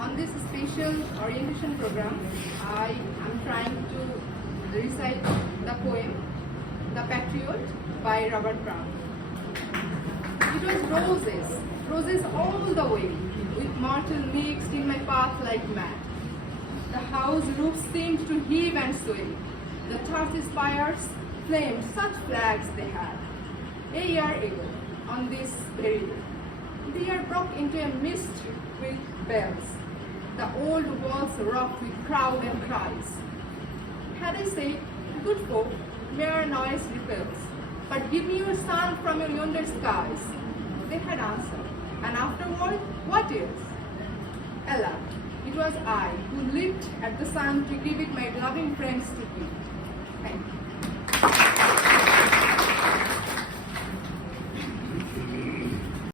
On this special orientation program, I am trying to recite the poem The Patriot by Robert Brown. It was roses all the way, with myrtle mixed in my path like mad. The house roofs seemed to heave and sway. The church spires flamed, such flags they had. A year ago, on this very day, the year broke into a mist with bells. The old walls rocked with crowd and cries. Had I said, good folk, mere noise repels, but give me your son from your yonder skies, they had answered, and afterward, what else? Ella, it was I who leaped at the sun to give it my loving friends to give. Thank you.